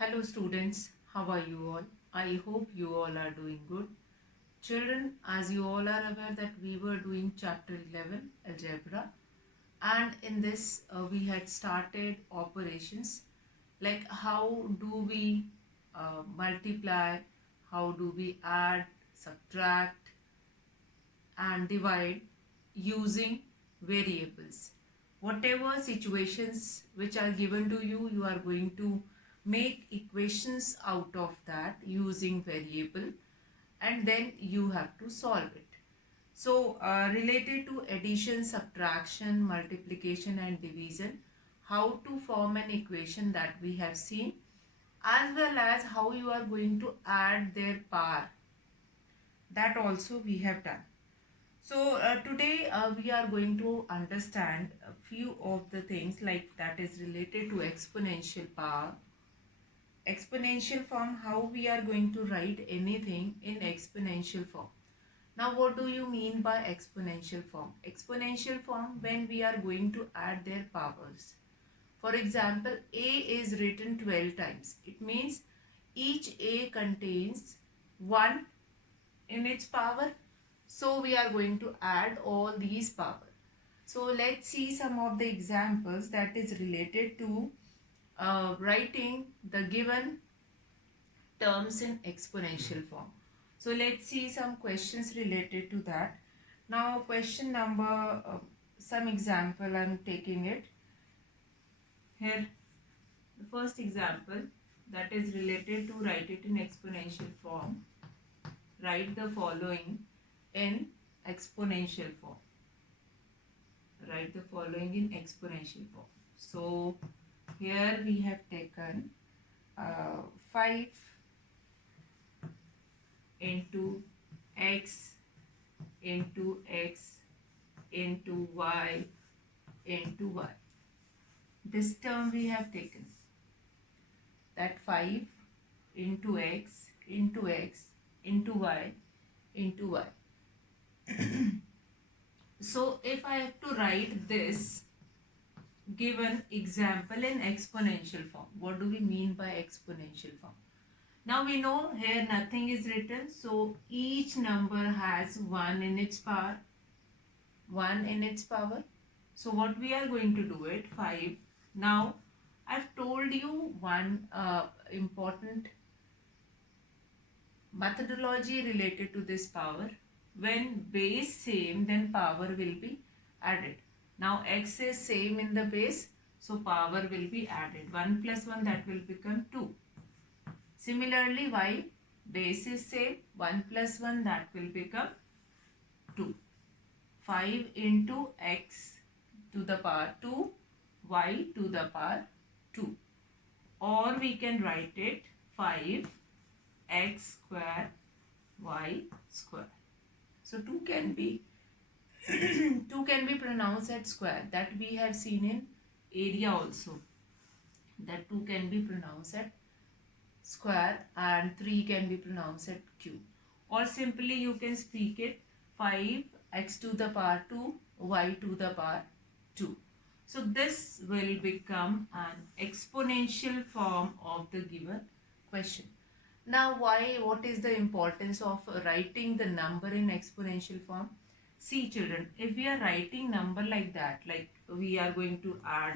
Hello students, how are you all? I hope you all are doing good. Children, as you all are aware that we were doing chapter 11 algebra, and in this we had started operations like how do we multiply, how do we add, subtract and divide using variables. Whatever situations which are given to you, you are going to make equations out of that using variable, and then you have to solve it. So related to addition, subtraction, multiplication and division, how to form an equation that we have seen, as well as how you are going to add their power, that also we have done. So today we are going to understand a few of the things like that is related to exponential power, exponential form, how we are going to write anything in exponential form. Now what do you mean by exponential form? Exponential form, when we are going to add their powers. For example, a is written 12 times. It means each a contains 1 in its power. So we are going to add all these power. So let's see some of the examples that is related to writing the given terms in exponential form. So let's see some questions related to that. Now question number, some example I am taking it here. The first example that is related to write it in exponential form. Write the following in exponential form. Write the following in exponential form. So here we have taken 5 into x into x into y into y. This term we have taken, that 5 into x into x into y into y. So if I have to write this given example in exponential form, what do we mean by exponential form? Now we know here nothing is written, so each number has 1 in its power. 1 in its power. So what we are going to do it, 5. Now I've told you one important methodology related to this power. When base same, then power will be added. Now x is same in the base, so power will be added. 1 plus 1, that will become 2. Similarly, y, base is same, 1 plus 1, that will become 2. 5 into x to the power 2, y to the power 2. Or we can write it 5 x square y square. So 2 can be 2 can be pronounced as square, that we have seen in area also, that 2 can be pronounced as square and 3 can be pronounced as cube. Or simply you can speak it 5 x to the power 2 y to the power 2. So this will become an exponential form of the given question. Now what is the importance of writing the number in exponential form? See children, if we are writing number like that, like we are going to add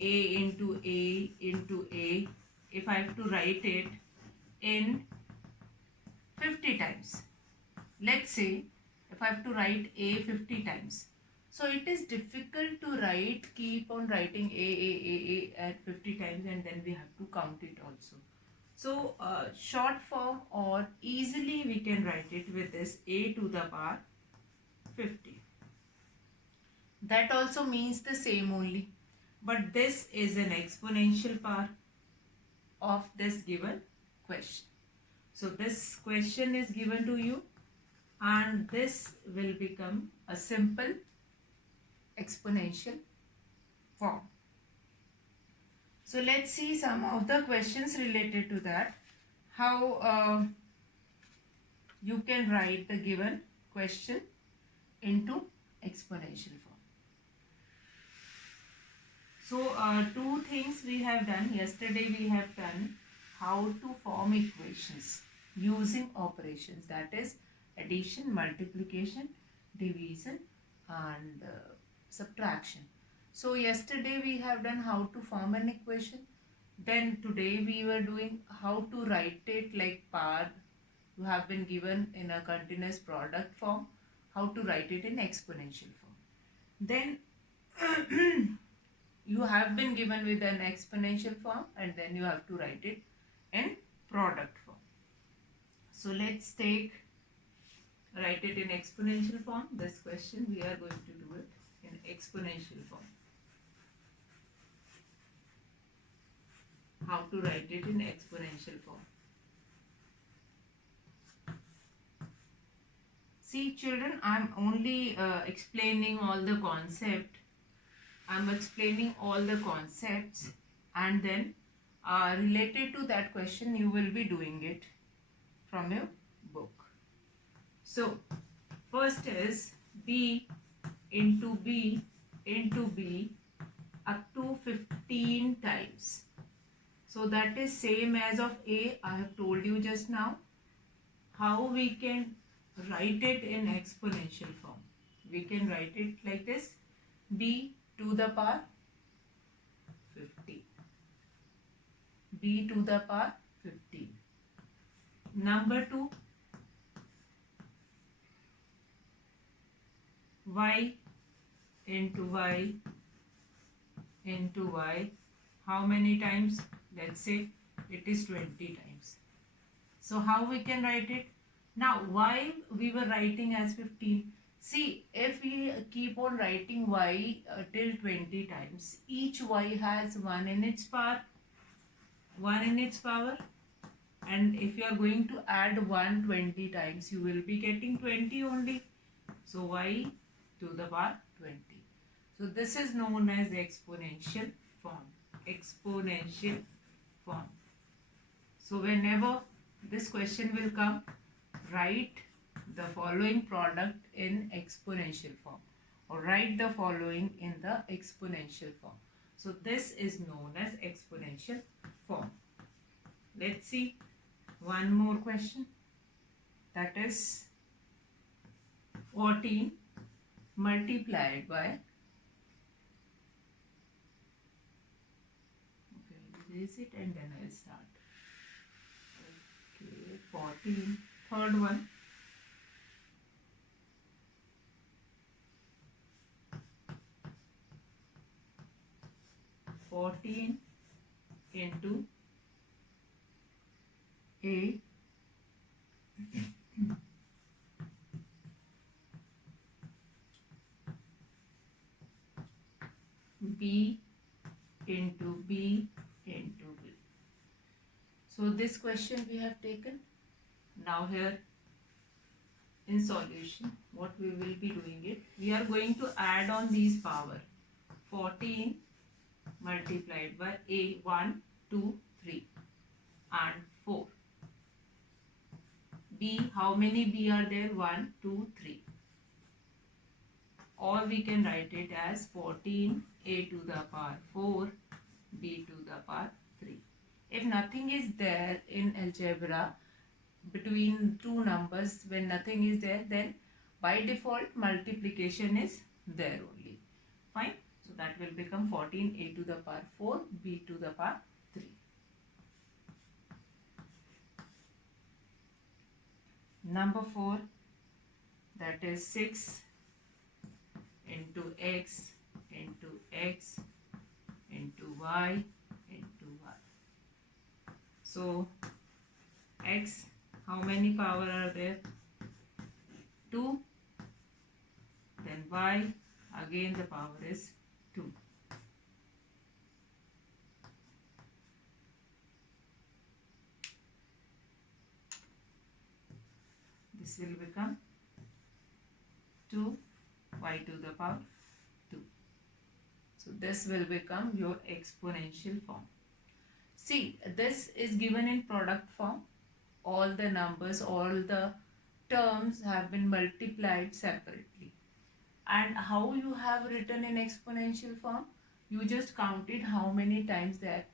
a into a into a, if I have to write it in 50 times, let's say if I have to write a 50 times, so it is difficult to write, keep on writing a at 50 times, and then we have to count it also. So short form, or easily we can write it with this a to the power 50. That also means the same only, but this is an exponential power of this given question. So this question is given to you and this will become a simple exponential form. So let's see some of the questions related to that. How you can write the given question into exponential form. So two things we have done. Yesterday we have done how to form equations using operations, that is addition, multiplication, division and subtraction. So yesterday we have done how to form an equation. Then today we were doing how to write it like power you have been given in a continuous product form, how to write it in exponential form. Then you have been given with an exponential form and then you have to write it in product form. So let's write it in exponential form. This question we are going to do it in exponential form. How to write it in exponential form. See children, I am only explaining all the concept. I am explaining all the concepts and then related to that question you will be doing it from your book. So first is B into B into B up to 15 times. So that is same as of A. I have told you just now how we can write it in exponential form. We can write it like this: B to the power 50. B to the power 50. Number 2, Y into Y into Y. How many times? Let's say it is 20 times. So how we can write it? Now why we were writing as 15? See, if we keep on writing Y till 20 times, each Y has 1 in its power. 1 in its power. And if you are going to add 1 20 times, you will be getting 20 only. So Y to the power 20. So this is known as exponential form. Exponential form. So whenever this question will come, write the following product in exponential form or write the following in the exponential form. So this is known as exponential form. Let's see one more question, that is 14 multiplied by, okay, erase it and then I'll start. Okay, 14, third one, 14 into A B into B into B. So this question we have taken. Now here in solution, what we will be doing it, we are going to add on these power. 14 multiplied by A, 1, 2, 3 and 4. B, how many B are there? 1, 2, 3. Or we can write it as 14 A to the power 4, B to the power 3. If nothing is there in algebra between two numbers, when nothing is there, then by default multiplication is there only. Fine. So that will become 14 A to the power 4, B to the power 3. Number 4, that is 6 into X into X into Y into Y. So X, how many power are there? 2. Then Y, again the power is 2. This will become 2 y to the power 2. So this will become your exponential form. See, this is given in product form. All the numbers, all the terms have been multiplied separately. And how you have written in exponential form? You just counted how many times that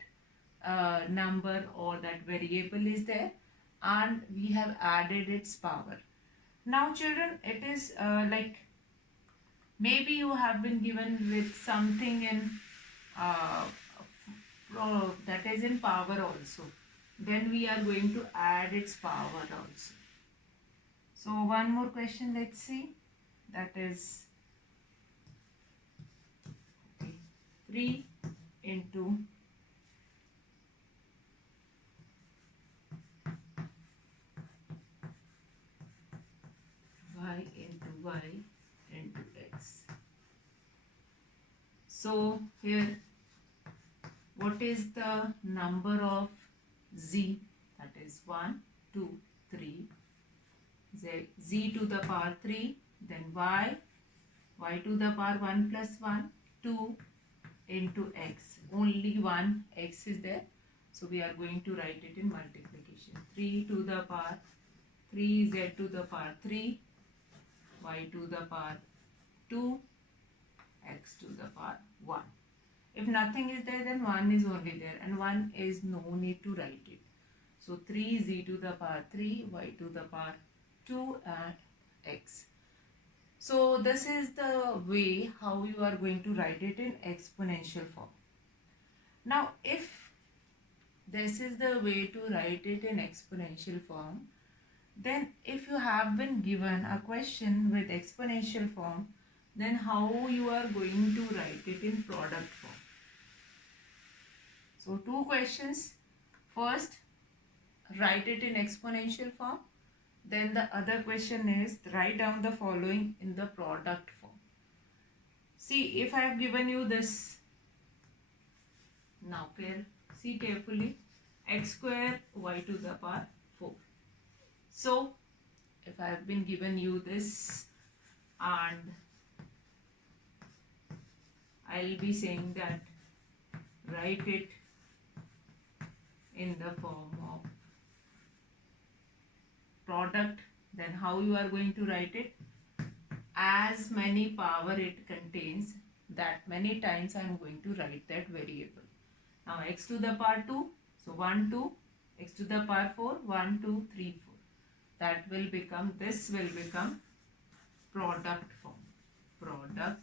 number or that variable is there, and we have added its power. Now children, it is like maybe you have been given with something in uh, that is in power also, then we are going to add its power also. So one more question, let's see. That is 3 into y into y into x. So here, what is the number of z? That is 1, 2, 3. Z to the power 3, then y to the power 1 plus 1, 2 into x. Only one x is there, so we are going to write it in multiplication. 3 to the power 3, z to the power 3, y to the power 2, x to the power 1. If nothing is there, then 1 is only there, and 1 is no need to write it. So 3 z to the power 3, y to the power 2 and x. So this is the way how you are going to write it in exponential form. Now if this is the way to write it in exponential form, then if you have been given a question with exponential form, then how you are going to write it in product form? So two questions. First, write it in exponential form. Then the other question is write down the following in the product form. See, if I have given you this, now see carefully, x square y to the power 4. So if I have been given you this, and I'll be saying that write it in the form of product, then how you are going to write it? As many power it contains, that many times I am going to write that variable. Now x to the power 2, so 1, 2, x to the power 4, 1, 2, 3, 4. That will become, this will become product form. Product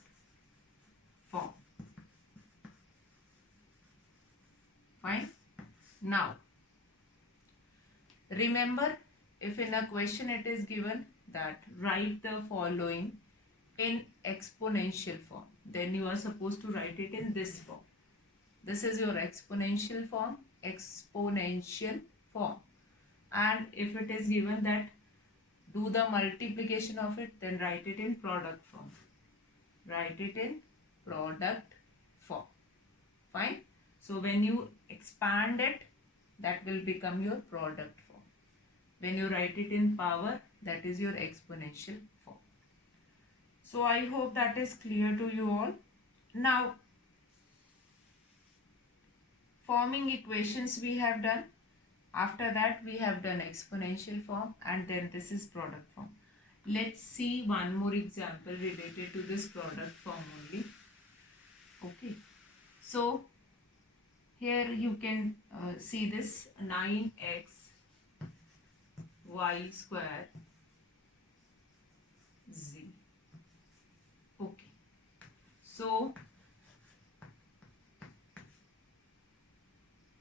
form. Fine. Now, remember, if in a question it is given that write the following in exponential form, then you are supposed to write it in this form. This is your exponential form, exponential form. And if it is given that do the multiplication of it, then write it in product form. Write it in product form. Fine. So when you expand it, that will become your product form. When you write it in power, that is your exponential form. So I hope that is clear to you all. Now, forming equations we have done. After that we have done exponential form, and then this is product form. Let's see one more example related to this product form only. Okay. So here you can see this 9x y square z. Okay. So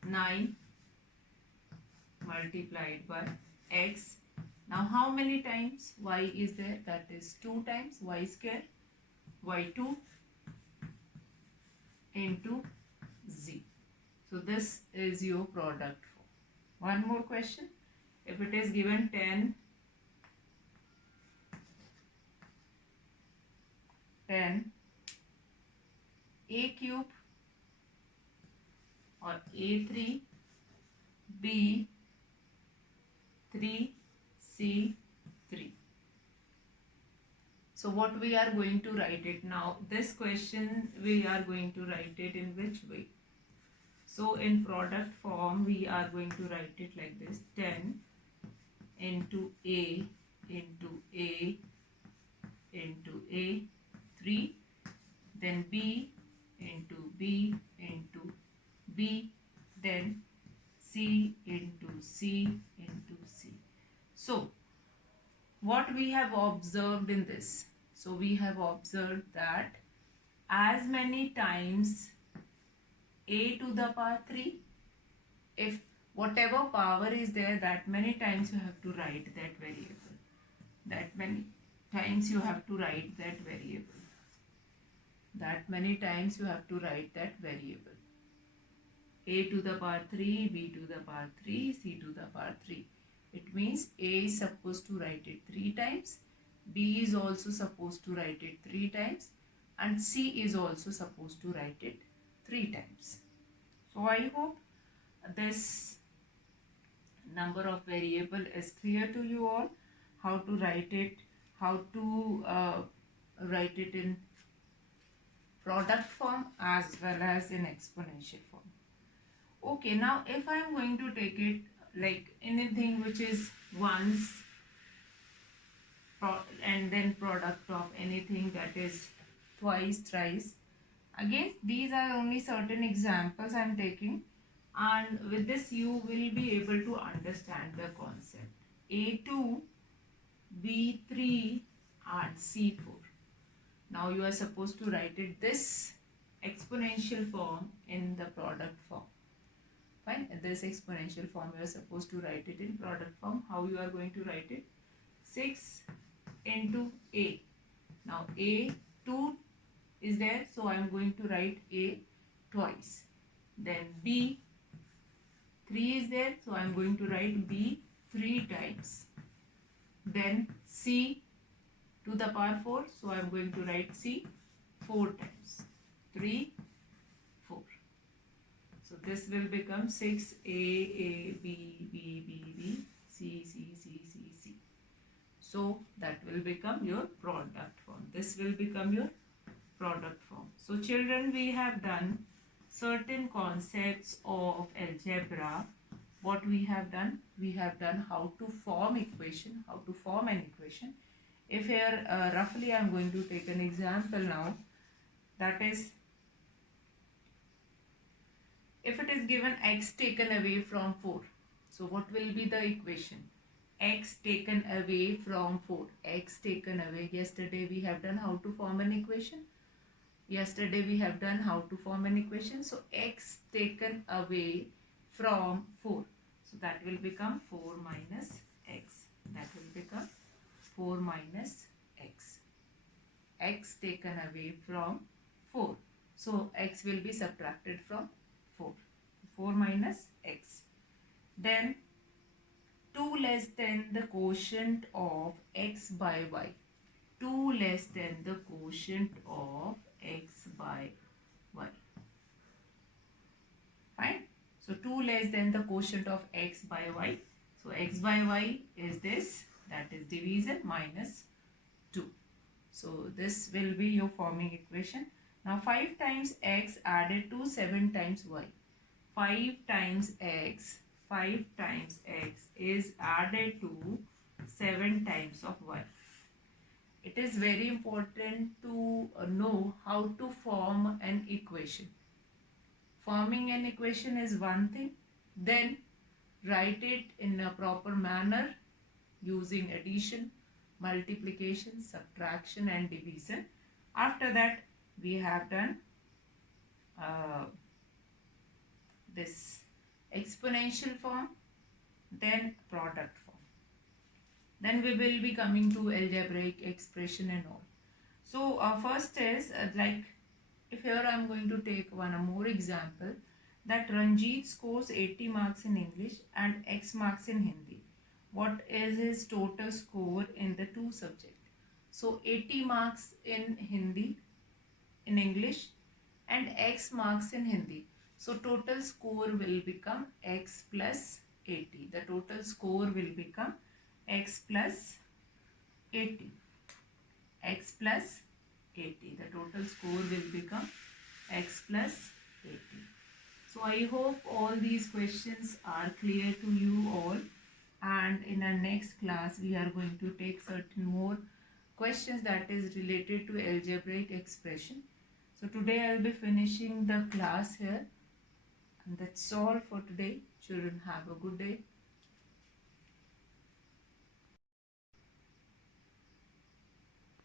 9 multiplied by x. Now how many times y is there? That is 2 times y square, y2 into z. So this is your product form. One more question. If it is given 10 a cube or a3 b 3 c 3. So what we are going to write it now? This question we are going to write it in which way? So in product form we are going to write it like this: 10 into a into a into a 3, then b into b into b, then C into C into C. So what we have observed in this? So we have observed that as many times a to the power 3, if whatever power is there, that many times you have to write that variable. That many times you have to write that variable. That many times you have to write that variable. A to the power 3, B to the power 3, C to the power 3. It means A is supposed to write it 3 times, B is also supposed to write it 3 times, and C is also supposed to write it 3 times. So I hope this number of variable is clear to you all, how to write it, how to write it in product form as well as in exponential form. Okay, now if I am going to take it like anything which is once and then product of anything that is twice, thrice. Again, these are only certain examples I am taking, and with this you will be able to understand the concept. A2, B3 and C4. Now you are supposed to write it this exponential form in the product form. Fine, in this exponential form you are supposed to write it in product form. How you are going to write it? 6 into A. Now A2 is there, so I am going to write A twice. Then B 3 is there, so I am going to write B 3 times. Then C to the power 4, so I am going to write C 4 times. 3, 4. So this will become 6 A, B, B, B, B, C, C, C, C, C. So that will become your product form. This will become your product form. So children, we have done certain concepts of algebra. What we have done? We have done how to form equation, how to form an equation. If here roughly I am going to take an example now, that is, if it is given x taken away from 4, so what will be the equation? X taken away from 4, x taken away. Yesterday we have done how to form an equation. Yesterday we have done how to form an equation. So x taken away from 4. So that will become 4 minus x. That will become 4 minus x. X taken away from 4. So x will be subtracted from 4. 4 minus x. Then 2 less than the quotient of x by y. 2 less than the quotient of x by y. Fine. So 2 less than the quotient of x by y. So x by y is this, that is division, minus 2. So this will be your forming equation. Now 5 times x added to 7 times y. 5 times x is added to 7 times of y. It is very important to know how to form an equation. Forming an equation is one thing, then write it in a proper manner using addition, multiplication, subtraction and division. After that we have done this exponential form, then product form. Then we will be coming to algebraic expression and all. So first is like, if here I am going to take one more example, that Ranjit scores 80 marks in English and X marks in Hindi. What is his total score in the two subjects? So 80 marks in Hindi, in English, and X marks in Hindi. So total score will become X plus 80. The total score will become X plus 80. X plus 80. The total score will become X plus 80. So I hope all these questions are clear to you all, and in our next class we are going to take certain more questions that is related to algebraic expression. So today I will be finishing the class here, And that's all for today. Children, have a good day.